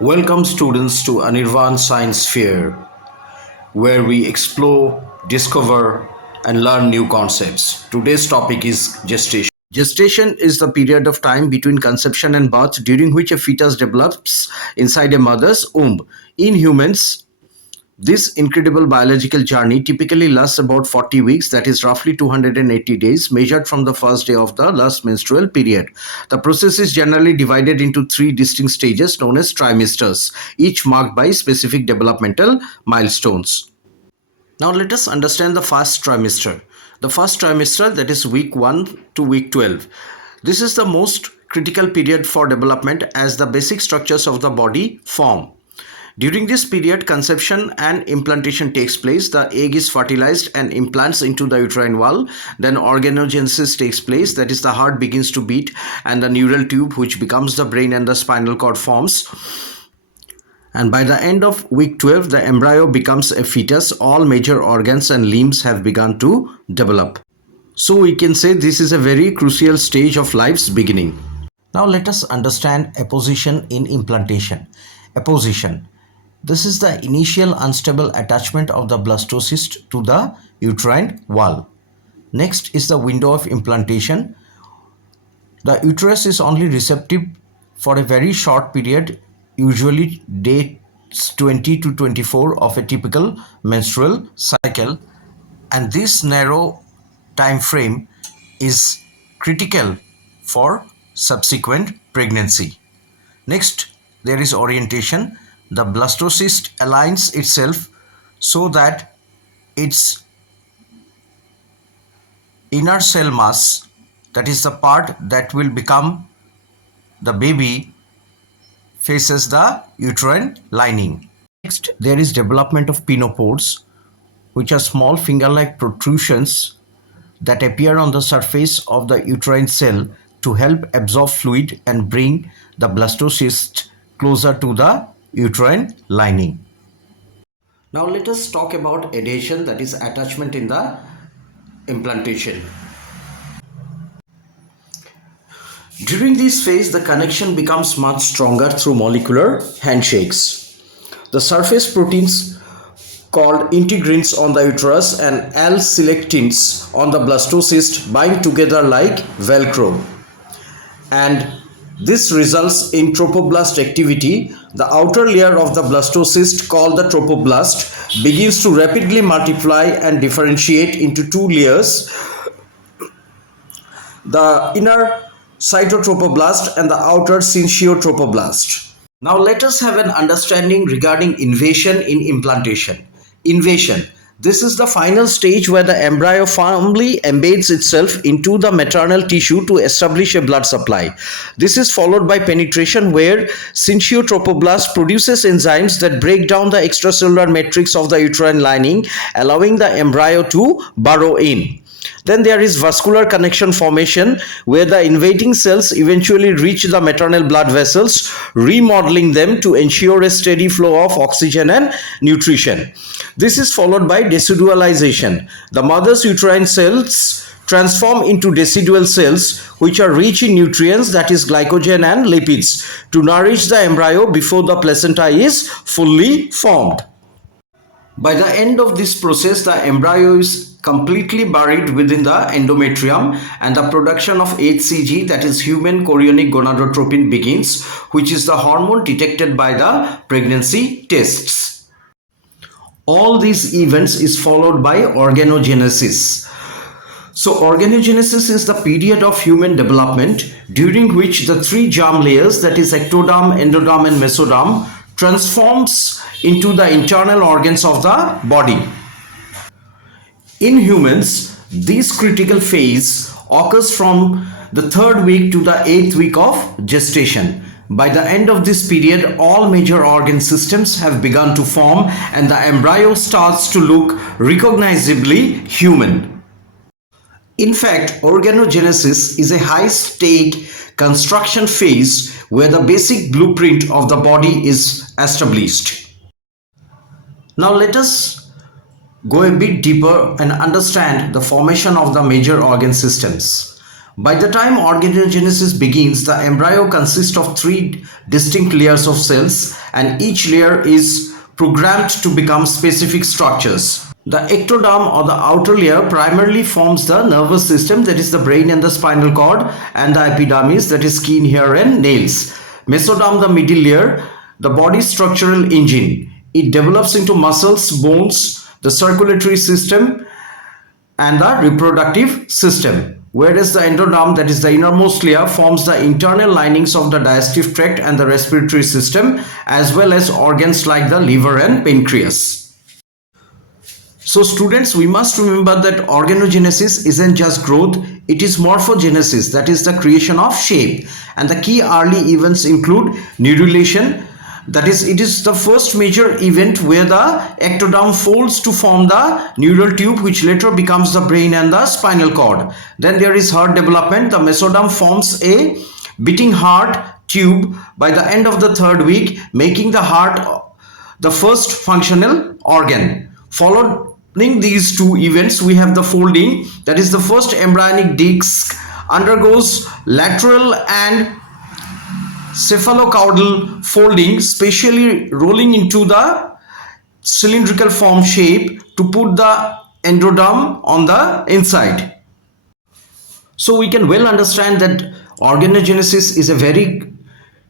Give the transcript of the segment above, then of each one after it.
Welcome students to Anirvan Science Fair, where we explore, discover, and learn new concepts. Today's topic is gestation. Gestation is the period of time between conception and birth during which a fetus develops inside a mother's womb. In humans, this incredible biological journey typically lasts about 40 weeks, that is roughly 280 days, measured from the first day of the last menstrual period. The process is generally divided into three distinct stages known as trimesters, each marked by specific developmental milestones. Now let us understand the first trimester. The first trimester, that is week 1 to week 12. This is the most critical period for development as the basic structures of the body form. During this period, conception and implantation takes place. The egg is fertilized and implants into the uterine wall. Then organogenesis takes place, that is the heart begins to beat and the neural tube, which becomes the brain, and the spinal cord forms. And by the end of week 12, the embryo becomes a fetus. All major organs and limbs have begun to develop. So we can say this is a very crucial stage of life's beginning. Now let us understand apposition in implantation. Apposition. This is the initial unstable attachment of the blastocyst to the uterine wall. Next is the window of implantation. The uterus is only receptive for a very short period, usually days 20 to 24 of a typical menstrual cycle, and this narrow time frame is critical for subsequent pregnancy. Next, there is orientation. The blastocyst aligns itself so that its inner cell mass, that is the part that will become the baby, faces the uterine lining. Next, there is development of pinopores, which are small finger-like protrusions that appear on the surface of the uterine cell to help absorb fluid and bring the blastocyst closer to the uterine lining. Now let us talk about adhesion, that is attachment in the implantation. During this phase, the connection becomes much stronger through molecular handshakes. The surface proteins called integrins on the uterus and L-selectins on the blastocyst bind together like Velcro, and this results in trophoblast activity. The outer layer of the blastocyst, called the trophoblast, begins to rapidly multiply and differentiate into two layers, the inner cytotrophoblast and the outer syncytotrophoblast. Now let us have an understanding regarding invasion in implantation. Invasion. This is the final stage where the embryo firmly embeds itself into the maternal tissue to establish a blood supply. This is followed by penetration, where syncytotrophoblast produces enzymes that break down the extracellular matrix of the uterine lining, allowing the embryo to burrow in. Then there is vascular connection formation, where the invading cells eventually reach the maternal blood vessels, remodeling them to ensure a steady flow of oxygen and nutrition. This is followed by decidualization. The mother's uterine cells transform into decidual cells, which are rich in nutrients, that is glycogen and lipids, to nourish the embryo before the placenta is fully formed. By the end of this process, the embryo is completely buried within the endometrium, and the production of HCG, that is human chorionic gonadotropin, begins, which is the hormone detected by the pregnancy tests. All these events is followed by organogenesis. So organogenesis is the period of human development during which the three germ layers, that is ectoderm, endoderm and mesoderm, transforms into the internal organs of the body. In humans, this critical phase occurs from the 3rd week to the 8th week of gestation. By the end of this period, all major organ systems have begun to form and the embryo starts to look recognizably human. In fact, organogenesis is a high-stake construction phase where the basic blueprint of the body is established. Now let us go a bit deeper and understand the formation of the major organ systems. By the time organogenesis begins, the embryo consists of three distinct layers of cells, and each layer is programmed to become specific structures. The ectoderm or the outer layer primarily forms the nervous system, that is the brain and the spinal cord, and the epidermis, that is skin, hair and nails. Mesoderm, the middle layer, the body's structural engine. It develops into muscles, bones, the circulatory system and the reproductive system. Whereas the endoderm, that is the innermost layer, forms the internal linings of the digestive tract and the respiratory system, as well as organs like the liver and pancreas. So students, we must remember that organogenesis isn't just growth, it is morphogenesis, that is the creation of shape. And the key early events include neurulation, that is, it is the first major event where the ectoderm folds to form the neural tube, which later becomes the brain and the spinal cord. Then there is heart development. The mesoderm forms a beating heart tube by the end of the third week, making the heart the first functional organ. Following these two events, we have the folding, that is the first embryonic disc undergoes lateral and cephalocaudal folding, spatially rolling into the cylindrical form shape to put the endoderm on the inside. So we can well understand that organogenesis is a very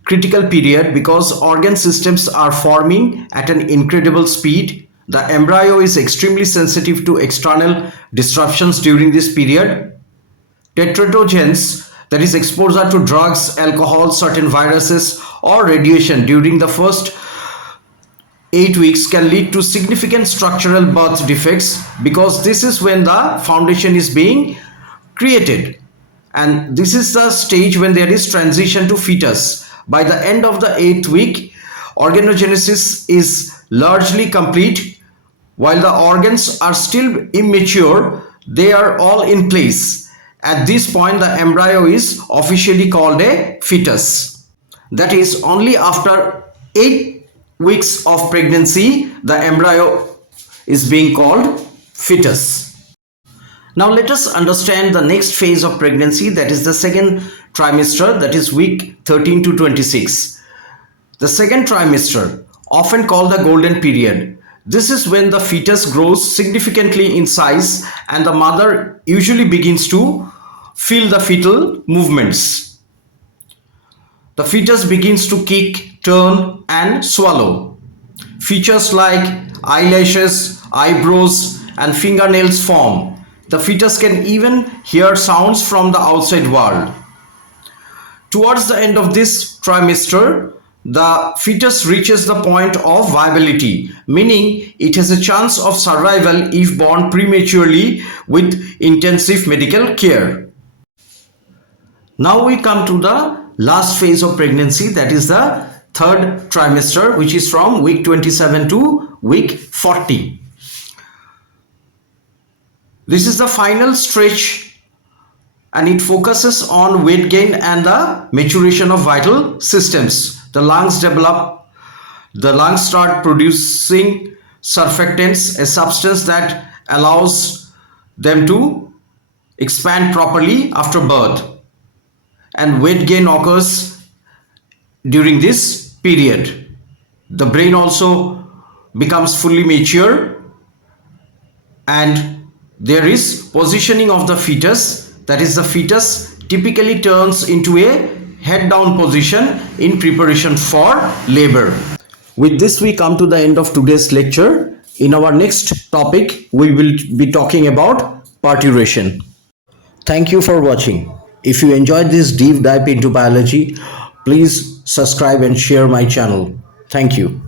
critical period because organ systems are forming at an incredible speed. The embryo is extremely sensitive to external disruptions during this period. Tetratogens, that is exposure to drugs, alcohol, certain viruses or radiation during the first 8 weeks can lead to significant structural birth defects, because this is when the foundation is being created, and this is the stage when there is transition to fetus. By the end of the 8th week, organogenesis is largely complete. While the organs are still immature, they are all in place. At this point, the embryo is officially called a fetus. That is, only after 8 weeks of pregnancy, the embryo is being called fetus. Now let us understand the next phase of pregnancy, that is the second trimester, that is week 13 to 26. The second trimester, often called the golden period. This is when the fetus grows significantly in size and the mother usually begins to feel the fetal movements. The fetus begins to kick, turn and swallow. Features like eyelashes, eyebrows and fingernails form. The fetus can even hear sounds from the outside world. Towards the end of this trimester, the fetus reaches the point of viability, meaning it has a chance of survival if born prematurely with intensive medical care. Now we come to the last phase of pregnancy, that is the third trimester, which is from week 27 to week 40. This is the final stretch and it focuses on weight gain and the maturation of vital systems. The lungs develop, the lungs start producing surfactants, a substance that allows them to expand properly after birth, and weight gain occurs during this period. The brain also becomes fully mature and there is positioning of the fetus, that is the fetus typically turns into a head down position in preparation for labor. With this we come to the end of today's lecture. In our next topic we will be talking about parturition. Thank you for watching. If you enjoyed this deep dive into biology, please subscribe and share my channel. Thank you.